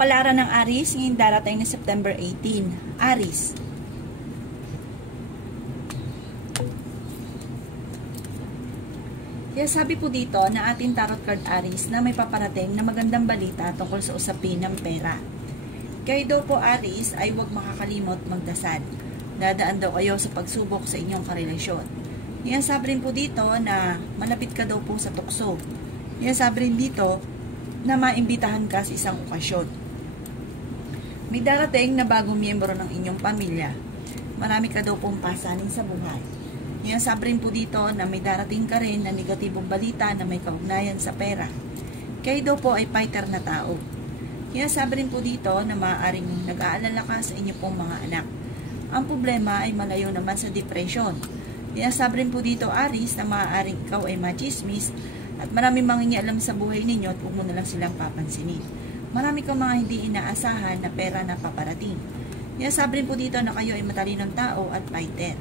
Kapalaran ng Aries ngayong darating na September 18. Aries. Kaya sabi po dito na ating tarot card Aries na may paparating na magandang balita tungkol sa usapin ng pera. Kayo daw po Aries ay huwag makakalimot magdasal. Dadaan daw kayo sa pagsubok sa inyong karelasyon. Kaya sabi rin po dito na malapit ka daw po sa tukso. Kaya sabi rin dito na maimbitahan ka sa isang okasyon. May darating na bagong miyembro ng inyong pamilya. Marami ka daw pong pasanin sa buhay. Ngayon sabi rin po dito na may darating ka rin na negatibong balita na may kaugnayan sa pera. Kayo daw po ay fighter na tao. Kaya sabi rin po dito na maaaring nag-aalala ka sa inyong pong mga anak. Ang problema ay malayo naman sa depression. Kaya sabi rin po dito Aries na maaaring ikaw ay machismis at maraming mangingialam sa buhay ninyo at huwag mo na lang silang papansinin. Marami kang mga hindi inaasahan na pera na paparating. Kaya sabi rin po dito na kayo ay matalinong tao at fighter.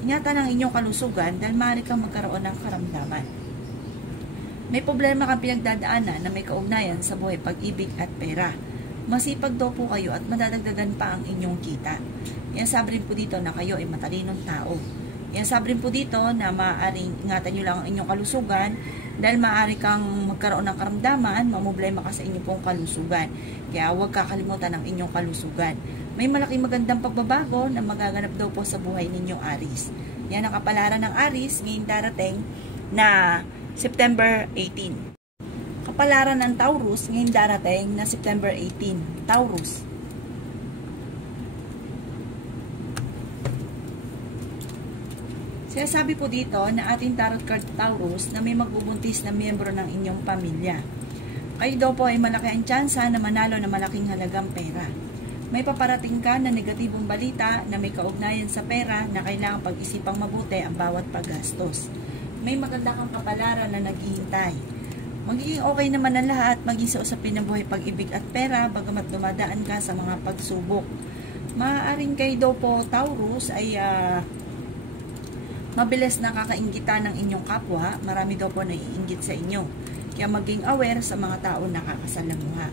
Ingatan ang inyong kalusugan dahil maaari kang magkaroon ng karamdaman. May problema kang pinagdadaanan na may kaugnayan sa buhay pag-ibig at pera. Masipag daw po kayo at madadagdagan pa ang inyong kita. Kaya sabi rin po dito na kayo ay matalinong tao. Kaya sabi rin po dito na maaaring ingatan nyo lang ang inyong kalusugan dahil maaari kang magkaroon ng karamdaman, mamblema ka sa inyong pong kalusugan. Kaya huwag kakalimutan ang inyong kalusugan. May malaking magandang pagbabago na magaganap daw po sa buhay ninyong Aries. Yan ang kapalaran ng Aries ngayong darating na September 18. Kapalaran ng Taurus ngayong darating na September 18. Taurus. Sinasabi po dito na ating tarot card Taurus na may magbubuntis na miyembro ng inyong pamilya. Kayo daw po ay malaki ang tsansa na manalo na malaking halagang pera. May paparating ka na negatibong balita na may kaugnayan sa pera na kailangang pag-isipang mabuti ang bawat paggastos. May maganda kang kapalaran na naghihintay. Magiging okay naman ang lahat maging sa usapin ng buhay pag-ibig at pera bagamat dumadaan ka sa mga pagsubok. Maaaring kayo daw po Taurus ay mabilis na kakaingitan ng inyong kapwa, marami daw po naiinggit sa inyo. Kaya maging aware sa mga tao na nakakasalamuha.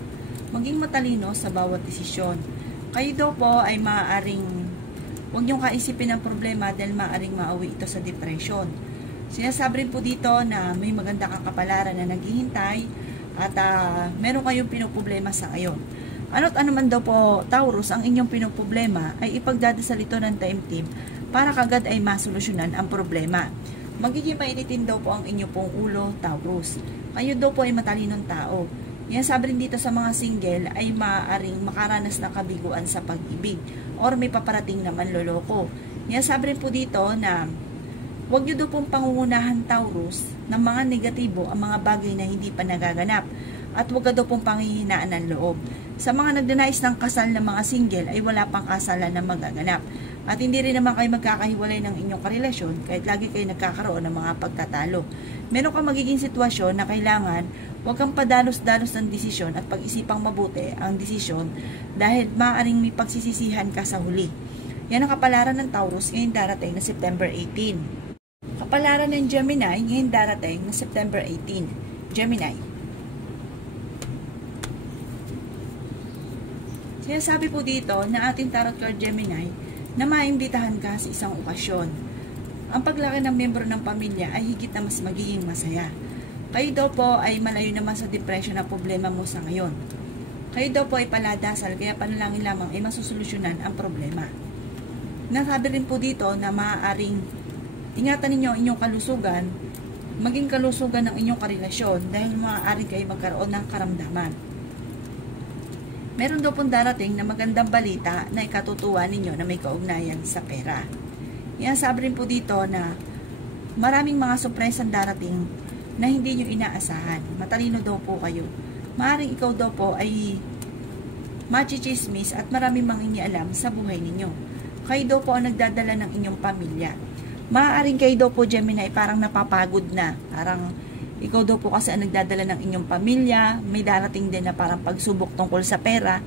Maging matalino sa bawat desisyon. Kayo daw po ay maaaring, huwag niyong kaisipin ang problema dahil maaaring maawi ito sa depression. Sinasabi rin po dito na may maganda kang kapalaran na naghihintay at meron kayong pinoproblema sa ngayon. Ano't ano man daw po Taurus, ang inyong pinoproblema ay ipagdadasal ito ng taimtim para kagad ay masolusyonan ang problema. Magiging mainitin daw po ang inyo pong ulo, Taurus. Kayo daw po ay matalinong tao. Yan sabi rin dito sa mga single ay maaaring makaranas ng kabiguan sa pag-ibig or may paparating naman loloko. Yan sabi rin po dito na huwag nyo daw pong pangungunahan Taurus ng mga negatibo ang mga bagay na hindi pa nagaganap at huwag daw pong panghihinaan ng loob. Sa mga nagdanais ng kasal ng mga single ay wala pang kasalan na magaganap. At hindi rin naman kayo magkakahiwalay ng inyong karelasyon kahit lagi kayo nagkakaroon ng mga pagtatalo. Meron kang magiging sitwasyon na kailangan huwag kang padalos-dalos ng desisyon at pag-isipang mabuti ang desisyon dahil maaaring may pagsisisihan ka sa huli. Yan ang kapalaran ng Taurus ngayong darating na September 18. Kapalaran ng Gemini ngayong darating na September 18. Gemini. Sinasabi po dito na ating tarot card Gemini na maimbitahan ka sa isang okasyon. Ang paglaki ng miyembro ng pamilya ay higit na mas magiging masaya. Kayo daw po ay malayo naman sa depression na problema mo sa ngayon. Kayo daw po ay paladasal kaya panalangin lamang ay masusolusyonan ang problema. Nasabi rin po dito na maaaring ingatan ninyo ang inyong kalusugan, maging kalusugan ng inyong karelasyon dahil maaaring kayo magkaroon ng karamdaman. Meron daw pong darating na magandang balita na ikatutuwa ninyo na may kaugnayan sa pera. Yan sabi rin po dito na maraming mga sorpresang darating na hindi nyo inaasahan. Matalino daw po kayo. Maaring ikaw daw po ay machichismis at maraming mangingialam sa buhay ninyo. Kayo daw po ang nagdadala ng inyong pamilya. Maaaring kayo daw po Gemini parang napapagod na. Parang ikaw daw po kasi ang nagdadala ng inyong pamilya, may darating din na parang pagsubok tungkol sa pera.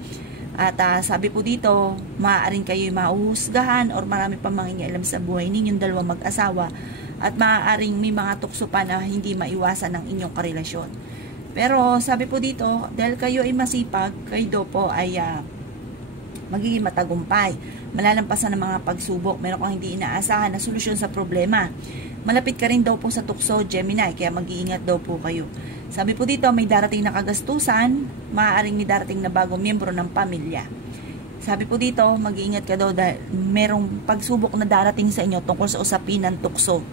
At sabi po dito, maaaring kayo mauhusgahan or marami pa mangingialam sa buhay ninyong dalawang mag-asawa at maaaring may mga tukso pa na hindi maiwasan ng inyong karelasyon. Pero sabi po dito, dahil kayo ay masipag, kayo daw po ay magiging matagumpay. Malalampasan ng mga pagsubok. Meron kang hindi inaasahan na solusyon sa problema. Malapit ka rin daw po sa tukso, Gemini, kaya mag-iingat daw po kayo. Sabi po dito, may darating na kagastusan, maaaring may darating na bagong miyembro ng pamilya. Sabi po dito, mag-iingat ka daw dahil merong pagsubok na darating sa inyo tungkol sa usapin ng tukso.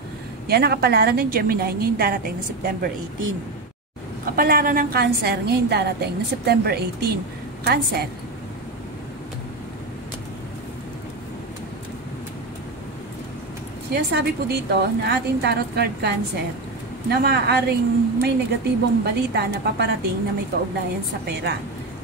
Yan ang kapalaran ng Gemini ngayon darating na September 18. Kapalaran ng Cancer ngayon darating na September 18. Cancer. Siya sabi po dito na ating tarot card Cancer na maaaring may negatibong balita na paparating na may kaugnayan sa pera.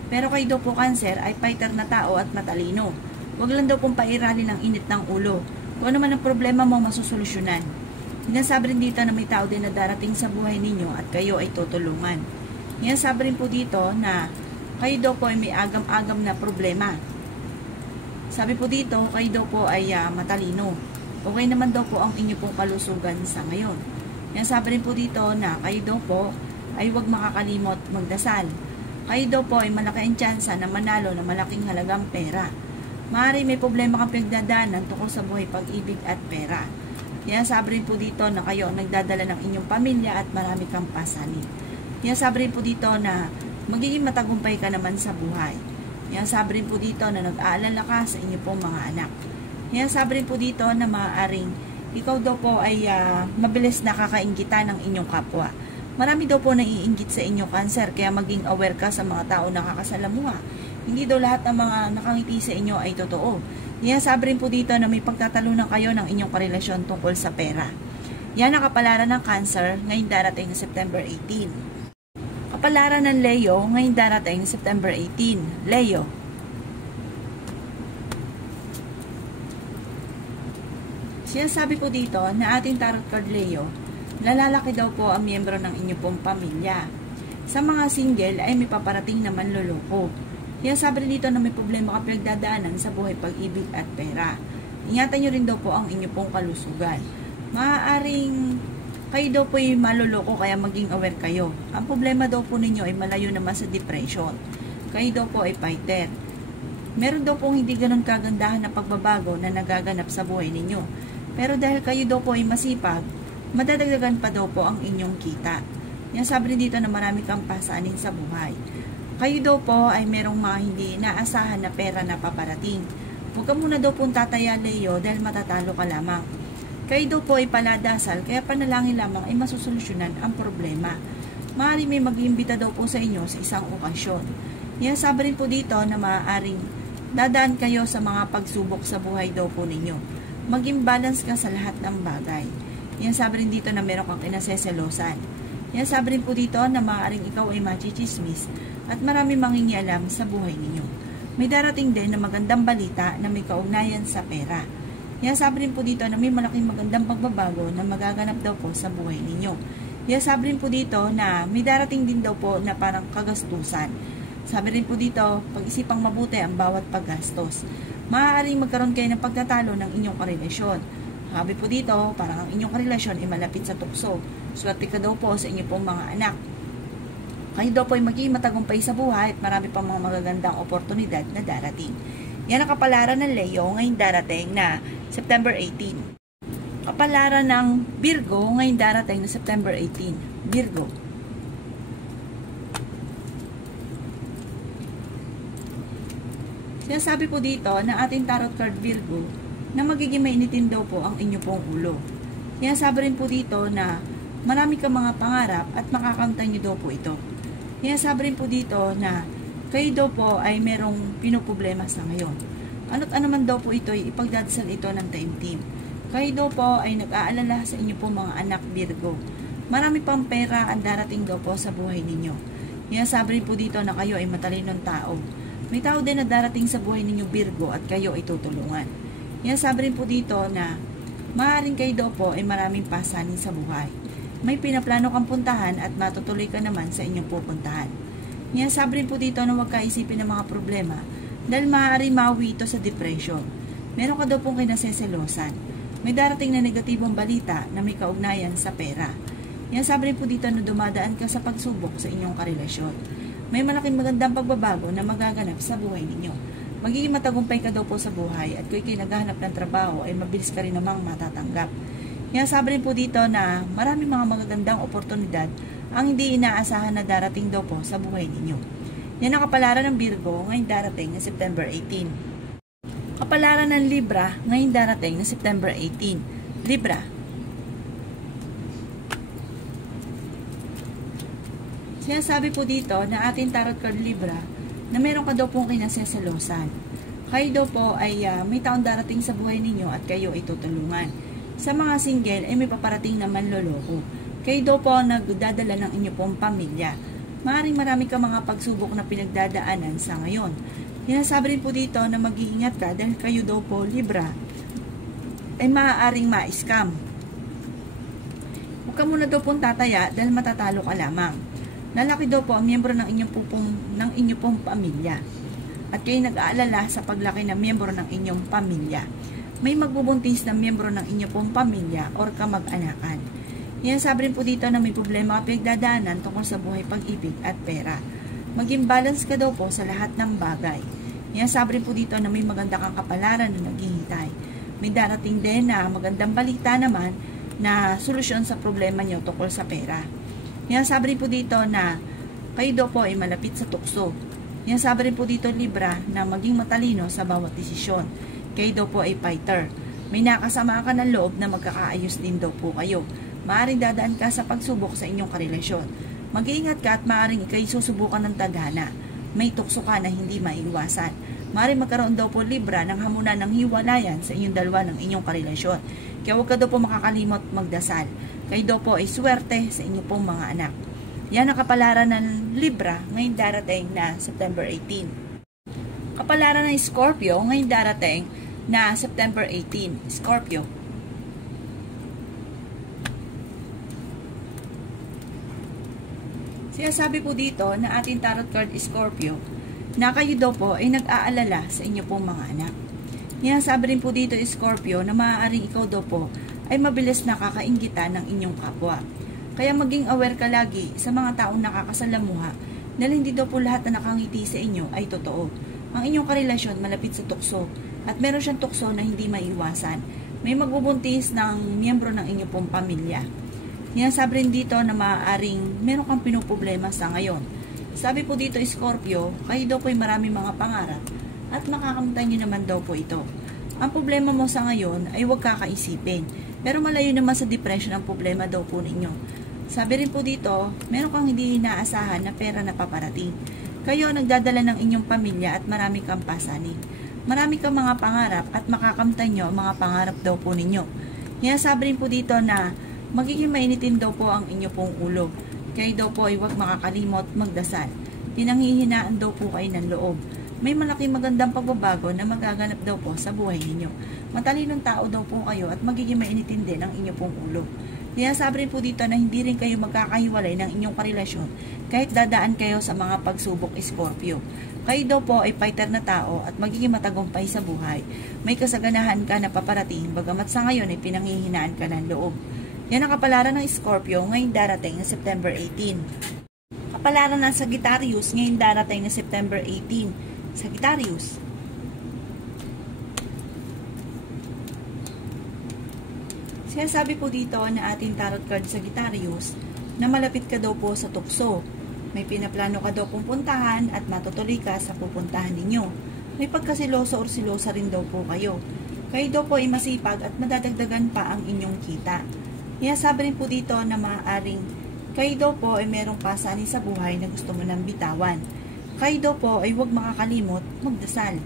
Pero kayo daw po Cancer ay fighter na tao at matalino. Huwag lang daw pong pairali ng init ng ulo. Kung ano man ang problema mo, masusolusyonan. Sinasabi rin dito na may tao din na darating sa buhay ninyo at kayo ay tutulungan. Sinasabi rin po dito na kayo daw po ay may agam-agam na problema. Sabi po dito, kayo daw po ay matalino. Okay naman daw po ang inyo pong kalusugan sa ngayon. Sinasabi rin po dito na kayo daw po ay huwag makakalimot magdasal. Kayo daw po ay malaki ang tsansa na manalo na malaking halagang pera. Maaari may problema kang pinagdadaanan tungkol sa buhay, pag-ibig at pera. Sabi rin po dito na kayo ang nagdadala ng inyong pamilya at marami kang pasanin. Sabi rin po dito na magiging matagumpay ka naman sa buhay. Sabi rin po dito na nag-aalala ka sa inyong pong mga anak. Sabi rin po dito na maaaring ikaw daw po ay mabilis nakakainggitan ng inyong kapwa. Marami daw po naiinggit sa inyo Cancer, kaya maging aware ka sa mga tao na nakakasalamuha. Hindi daw lahat ng mga nakangiti sa inyo ay totoo. Sabi rin po dito na may pagtatalunan kayo ng inyong karelasyon tungkol sa pera. Yan ang kapalaran ng Cancer ngayong darating na September 18. Kapalaran ng Leo ngayong darating na September 18. Leo. Sabi po dito na ating tarot card Leo, lalalaki daw po ang miyembro ng inyong pong pamilya. Sa mga single ay may paparating naman loloko. Sabi rin dito na may problema ka pinagdadaanan sa buhay, pag-ibig at pera. Ingatan nyo rin daw po ang inyong pong kalusugan. Maaaring kayo daw po ay maloloko kaya maging aware kayo. Ang problema daw po ninyo ay malayo naman sa depression. Kayo daw po ay fighter. Meron daw pong hindi ganun kagandahan na pagbabago na nagaganap sa buhay ninyo. Pero dahil kayo daw po ay masipag, madadagdagan pa daw po ang inyong kita. Sabi rin dito na marami kang pasanin sa buhay. Kayo daw po ay merong mga hindi naasahan na pera na paparating. Huwag ka muna daw pong tataya Leo dahil matatalo ka lamang. Kayo daw po ay paladasal kaya panalangin lamang ay masusolusyonan ang problema. Maaari may mag-iimbita daw po sa inyo sa isang okasyon. Sabi rin po dito na maaaring dadaan kayo sa mga pagsubok sa buhay daw po ninyo. Maging balance ka sa lahat ng bagay. Sabi rin dito na meron kang kinaseselosan. Sabi rin po dito na maaaring ikaw ay machichismis at marami mangingialam sa buhay ninyo. May darating din na magandang balita na may kaugnayan sa pera. Sabi rin po dito na may malaking magandang pagbabago na magaganap daw po sa buhay ninyo. Sabi rin po dito na may darating din daw po na parang kagastusan. Sabi rin po dito, pag-isipang mabuti ang bawat paggastos. Maaaring magkaroon kayo ng pagtatalo ng inyong karelasyon. Sabi po dito, parang ang inyong karelasyon ay malapit sa tukso. Swerte ka daw po sa inyong pong mga anak. Kayo daw po ay magiging matagumpay sa buhay at marami pang mga magagandang oportunidad na darating. Yan ang kapalaran ng Leo ngayong darating na September 18. Kapalaran ng Virgo ngayong darating na September 18. Virgo. Sinasabi po dito na ating tarot card Virgo na magiging mainitin daw po ang inyo pong ulo. Sinasabi rin po dito na marami kang mga pangarap at makakamtan nyo daw po ito. Sinasabi rin po dito na kayo daw po ay merong pinoproblema sa ngayon. Ano't ano man daw po ito ay ipagdadasal ito ng taimtim. Kayo daw po ay nag-aalala sa inyo po mga anak Virgo. Marami pang pera ang darating daw po sa buhay ninyo. Sinasabi rin po dito na kayo ay matalinong tao. May tao din na darating sa buhay ninyo Virgo at kayo ay tutulungan. Sinasabi rin po dito na maaaring kayo daw po ay maraming pasanin sa buhay. May pinaplano kang puntahan at matutuloy ka naman sa inyong pupuntahan. Sabi rin po dito na huwag kaisipin ng mga problema dahil maaari mawi ito sa depression. Meron ka daw pong kinaseselosan. May darating na negatibong balita na may kaugnayan sa pera. Yan sabi rin po dito na dumadaan ka sa pagsubok sa inyong karelasyon. May malaking magandang pagbabago na magaganap sa buhay ninyo. Magiging matagumpay ka daw po sa buhay at kung ikay naghahanap ng trabaho ay mabilis ka rin namang matatanggap. Yan sabi rin po dito na marami mga magagandang oportunidad ang hindi inaasahan na darating daw po sa buhay ninyo. Yan ang kapalaran ng Virgo ngayong darating na September 18. Kapalaran ng Libra ngayong darating na September 18. Libra. Sinasabi po dito na ating tarot card Libra na meron ka daw pong kinasasalosan. Kayo daw po ay may taong darating sa buhay ninyo at kayo ay tutulungan. Sa mga single ay may paparating na manloloko. Kayo daw po nagdadala ng inyo pong pamilya. Maaaring marami ka mga pagsubok na pinagdadaanan sa ngayon. Sinasabi rin po dito na mag-iingat ka dahil kayo daw po Libra ay maaaring ma-scam. Huwag ka muna daw pong tataya dahil matatalo ka lamang. Lalaki daw po ang miyembro ng inyong pong pamilya. At kayo nag-aalala sa paglaki ng miyembro ng inyong pamilya. May magbubuntis na miyembro ng inyong pong pamilya or kamag-anakan. Yan sabi rin po dito na may problema ka pinagdadaanan tungkol sa buhay, pag-ibig at pera. Maging balance ka daw po sa lahat ng bagay. Yan sabi rin po dito na may maganda kang kapalaran na naghihintay. May darating din na magandang balita naman na solusyon sa problema nyo tungkol sa pera. Yan sabi rin po dito na kayo daw po ay malapit sa tukso. Yan sabi rin po dito Libra na maging matalino sa bawat desisyon. Kayo daw po ay fighter. May nakasama ka ng loob na magkakaayos din daw po kayo. Maaring dadaan ka sa pagsubok sa inyong karelasyon. Mag-iingat ka at maaring ikay susubukan ng tadhana. May tukso ka na hindi maiiwasan. Maaring magkaroon daw po Libra ng hamunan ng hiwalayan sa inyong dalawa ng inyong karelasyon. Kaya huwag ka daw po makakalimot magdasal. Kayo daw po ay swerte sa inyong pong mga anak. Yan ang kapalaran ng Libra ngayong darating na September 18. Kapalaran ng Scorpio ngayong darating na September 18. Scorpio. Sinasabi po dito na ating tarot card Scorpio na kayo daw po ay nag-aalala sa inyo pong mga anak. Sinasabi rin po dito Scorpio na maaaring ikaw daw po ay mabilis nakakainggitan ng inyong kapwa. Kaya maging aware ka lagi sa mga taong nakakasalamuha dahil hindi daw po lahat na nakangiti sa inyo ay totoo. Ang inyong karelasyon malapit sa tukso at meron siyang tukso na hindi maiiwasan. May magbubuntis ng miyembro ng inyong pong pamilya. Sabi rin dito na maaaring meron kang pinoproblema sa ngayon. Sabi po dito Scorpio, kayo daw po ay maraming mga pangarap at makakamtan nyo naman daw po ito. Ang problema mo sa ngayon ay huwag kakaisipin. Pero malayo naman sa depression ang problema daw po ninyo. Sabi rin po dito, meron kang hindi inaasahan na pera na paparating. Kayo ang nagdadala ng inyong pamilya at marami kang pasanin. Marami kang mga pangarap at makakamtan nyo ang mga pangarap daw po ninyo. Sabi rin po dito na magiging mainitin daw po ang inyo pong ulo. Kayo daw po ay huwag makakalimot magdasal. Pinanghihinaan daw po kayo ng loob. May malaking magandang pagbabago na magaganap daw po sa buhay ninyo. Matalinong tao daw po kayo at magiging mainitin din ang inyong pong ulo. Sabi rin po dito na hindi rin kayo magkakahiwalay ng inyong karelasyon kahit dadaan kayo sa mga pagsubok Scorpio. Kayo daw po ay fighter na tao at magiging matagumpay sa buhay. May kasaganahan ka na paparating bagamat sa ngayon ay pinanghihinaan ka ng loob. Yan ang kapalaran ng Scorpio ngayong darating na September 18. Kapalaran ng Sagittarius ngayong darating na September 18. Sagittarius. Sinasabi po dito na ating tarot card Sagittarius na malapit ka daw po sa tukso. May pinaplano ka daw pong puntahan at matutuloy ka sa pupuntahan ninyo. May pagkasiloso or silosa rin daw po kayo. Kayo daw po ay masipag at madadagdagan pa ang inyong kita. Sinasabi rin po dito na maaaring kayo daw po ay merong pasanin sa buhay na gusto mo nang bitawan. Kayo daw po ay huwag makakalimot magdasal.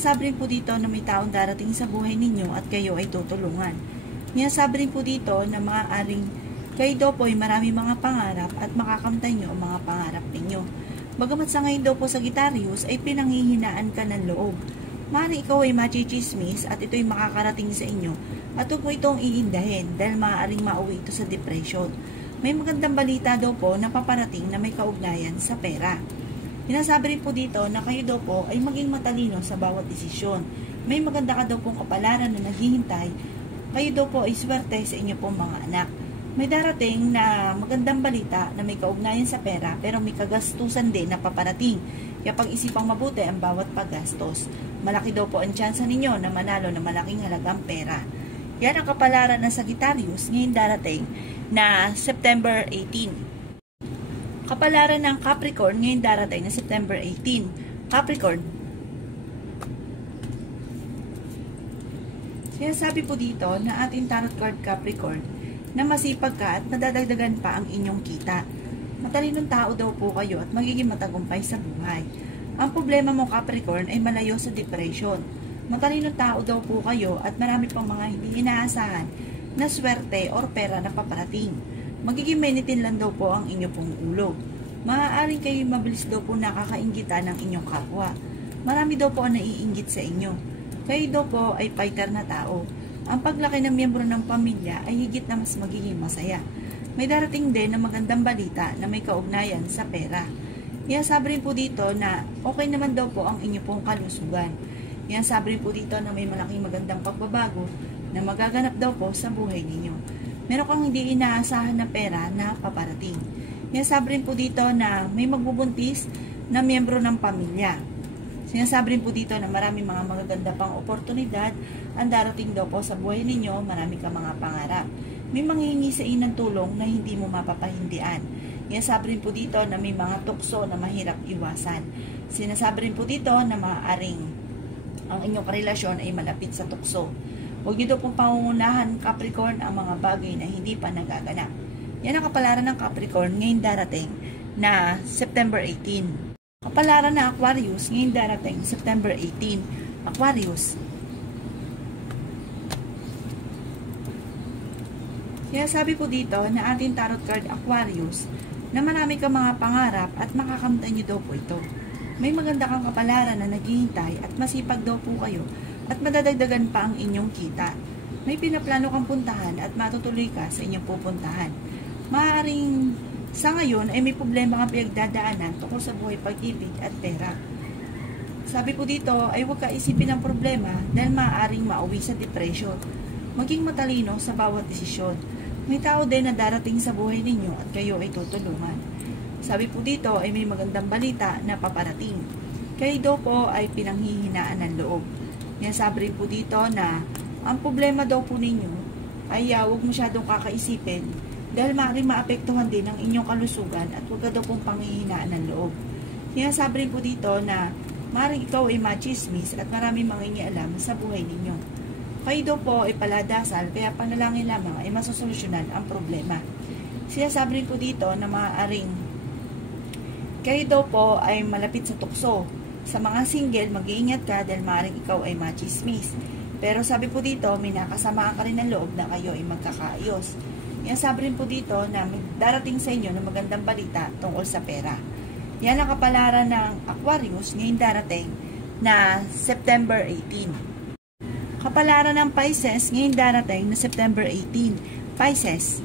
Sabi rin po dito na may taong darating sa buhay ninyo at kayo ay tutulungan. Sabi rin po dito na maaaring kayo daw po ay marami mga pangarap at makakamtan nyo ang mga pangarap ninyo. Bagamat sa ngayon daw po Sagittarius ay pinanghihinaan ka ng loob. Maaaring ikaw ay machichismis at ito ay makakarating sa inyo at huwag mo itong iindahin dahil maaaring mauwi ito sa depression. May magandang balita daw po na paparating na may kaugnayan sa pera. Sinasabi rin po dito na kayo daw po ay maging matalino sa bawat desisyon. May maganda ka daw pong kapalaran na naghihintay. Kayo daw po ay swerte sa inyo pong mga anak. May darating na magandang balita na may kaugnayan sa pera pero may kagastusan din na paparating. Kaya pag-isipang mabuti ang bawat paggastos. Malaki daw po ang tsansa ninyo na manalo na malaking halagang pera. Yan ang kapalaran ng Sagittarius ngayon darating na September 18. Kapalaran ng Capricorn ngayon darating na September 18. Capricorn. Sinasabi po dito na ating tarot card Capricorn na masipag ka at nadadagdagan pa ang inyong kita. Matalinong tao daw po kayo at magiging matagumpay sa buhay. Ang problema mo Capricorn ay malayo sa depression. Matalinong tao daw po kayo at marami pang mga hindi inaasahan na swerte or pera na paparating. Magiging mainitin lang daw po ang inyo pong ulo. Maaaring kayo mabilis daw po nakakainggitan ng inyong kapwa. Marami daw po ang naiinggit sa inyo. Kayo daw po ay fighter na tao. Ang paglaki ng miyembro ng pamilya ay higit na mas magiging masaya. May darating din na magandang balita na may kaugnayan sa pera. Sabi rin po dito na okay naman daw po ang inyo pong kalusugan. Sabi rin po dito na may malaking magandang pagbabago na magaganap daw po sa buhay ninyo. Meron kang hindi inaasahan na pera na paparating. Sabi rin po dito na may magbubuntis na miyembro ng pamilya. Sinasabi rin po dito na marami mga magaganda pang oportunidad ang darating daw po sa buhay ninyo, marami ka mga pangarap. May manghihingi sa inyo ng tulong na hindi mo mapapahindian. Sinasabi rin po dito na may mga tukso na mahirap iwasan. Sinasabi rin po dito na maaaring ang inyong relasyon ay malapit sa tukso. Huwag niyo daw pong pangungunahan Capricorn ang mga bagay na hindi pa nagaganap. Yan ang kapalaran ng Capricorn ngayon darating na September 18. Kapalaran na Aquarius ngayon darating September 18. Aquarius. Kaya sabi po dito na ating tarot card Aquarius na marami kang mga pangarap at makakamtan nyo daw po ito. May maganda kang kapalaran na naghihintay at masipag daw po kayo at madadagdagan pa ang inyong kita. May pinaplano kang puntahan at matutuloy ka sa inyong pupuntahan. Maaaring sa ngayon ay may problema kang pinagdadaanan tungkol sa buhay, pag-ibig at pera. Sabi po dito ay huwag ka isipin ang problema dahil maaaring mauwi sa depression. Maging matalino sa bawat desisyon. May tao din na darating sa buhay ninyo at kayo ay tutulungan. Sabi po dito ay may magandang balita na paparating. Kayo daw po ay pinanghihinaan ng loob. Sabi rin po dito na ang problema daw po ninyo ay huwag masyadong kakaisipin dahil maaaring maapektuhan din ang inyong kalusugan at huwag ka daw pong panghihinaan ng loob. Sabi rin po dito na maaaring ikaw ay machismis at maraming mangingialam sa buhay ninyo. Kayo daw po ay paladasal kaya panalangin lamang ay masosolusyonan ang problema. Sabi rin po dito na maaaring kayo daw po ay malapit sa tukso. Sa mga single, mag-iingat ka dahil maaaring ikaw ay machismis. Pero sabi po dito, may nakasamaan ka rin ng loob na kayo ay magkakaayos. Sabi rin po dito na may darating sa inyo na magandang balita tungkol sa pera. Yan ang kapalaran ng Aquarius ngayon darating na September 18. Kapalaran ng Pisces ngayon darating na September 18. Pisces.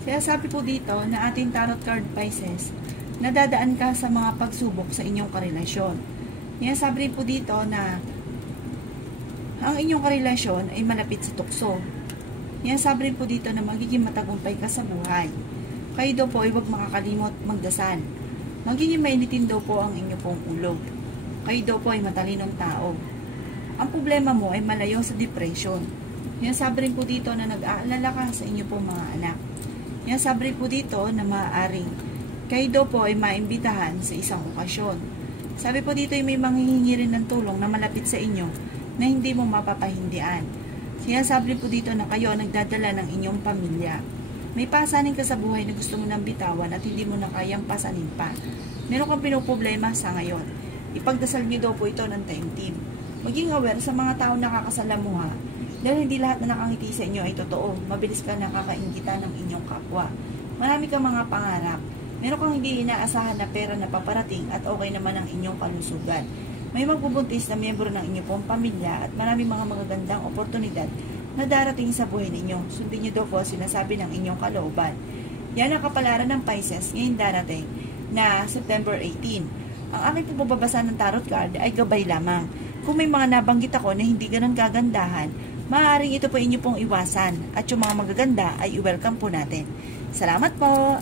Kaya sabi po dito na ating tarot card Pisces, nadadaan ka sa mga pagsubok sa inyong karelasyon. Sabi rin po dito na ang inyong karelasyon ay malapit sa tukso. Sabi rin po dito na magiging matagumpay ka sa buhay. Kayo daw po ay huwag makakalimot magdasal. Magiging mainitin daw po ang inyong pong ulo. Kayo daw po ay matalinong tao. Ang problema mo ay malayo sa depression. Sabi rin po dito na nag-aalala ka sa inyong pong mga anak. Sabi rin po dito na maaaring kayo daw po ay maimbitahan sa isang okasyon. Sabi po dito ay may manghihingi rin ng tulong na malapit sa inyo na hindi mo mapapahindian. Sinasabi po dito na kayo ang nagdadala ng inyong pamilya. May pasanin ka sa buhay na gusto mo nang bitawan at hindi mo na kayang pasanin pa. Meron kang pinoproblema sa ngayon. Ipagdasal niyo daw po ito ng taimtim. Maging aware sa mga tao nakakasalamuha dahil hindi lahat na nakangiti sa inyo ay totoo. Mabilis ka nakakainggitan ng inyong kapwa. Marami kang mga pangarap. Meron kang hindi inaasahan na pera na paparating at okay naman ang inyong kalusugan. May magbubuntis na miyembro ng inyong pong pamilya at marami mga magagandang oportunidad na darating sa buhay ninyo. Sundin niyo daw po sinasabi ng inyong kalooban. Yan ang kapalaran ng Pisces ngayon darating na September 18. Ang aking pababasa ng tarot card ay gabay lamang. Kung may mga nabanggit ako na hindi ganun kagandahan, maaaring ito po inyo pong iwasan at yung mga magaganda ay i-welcome po natin. Salamat po!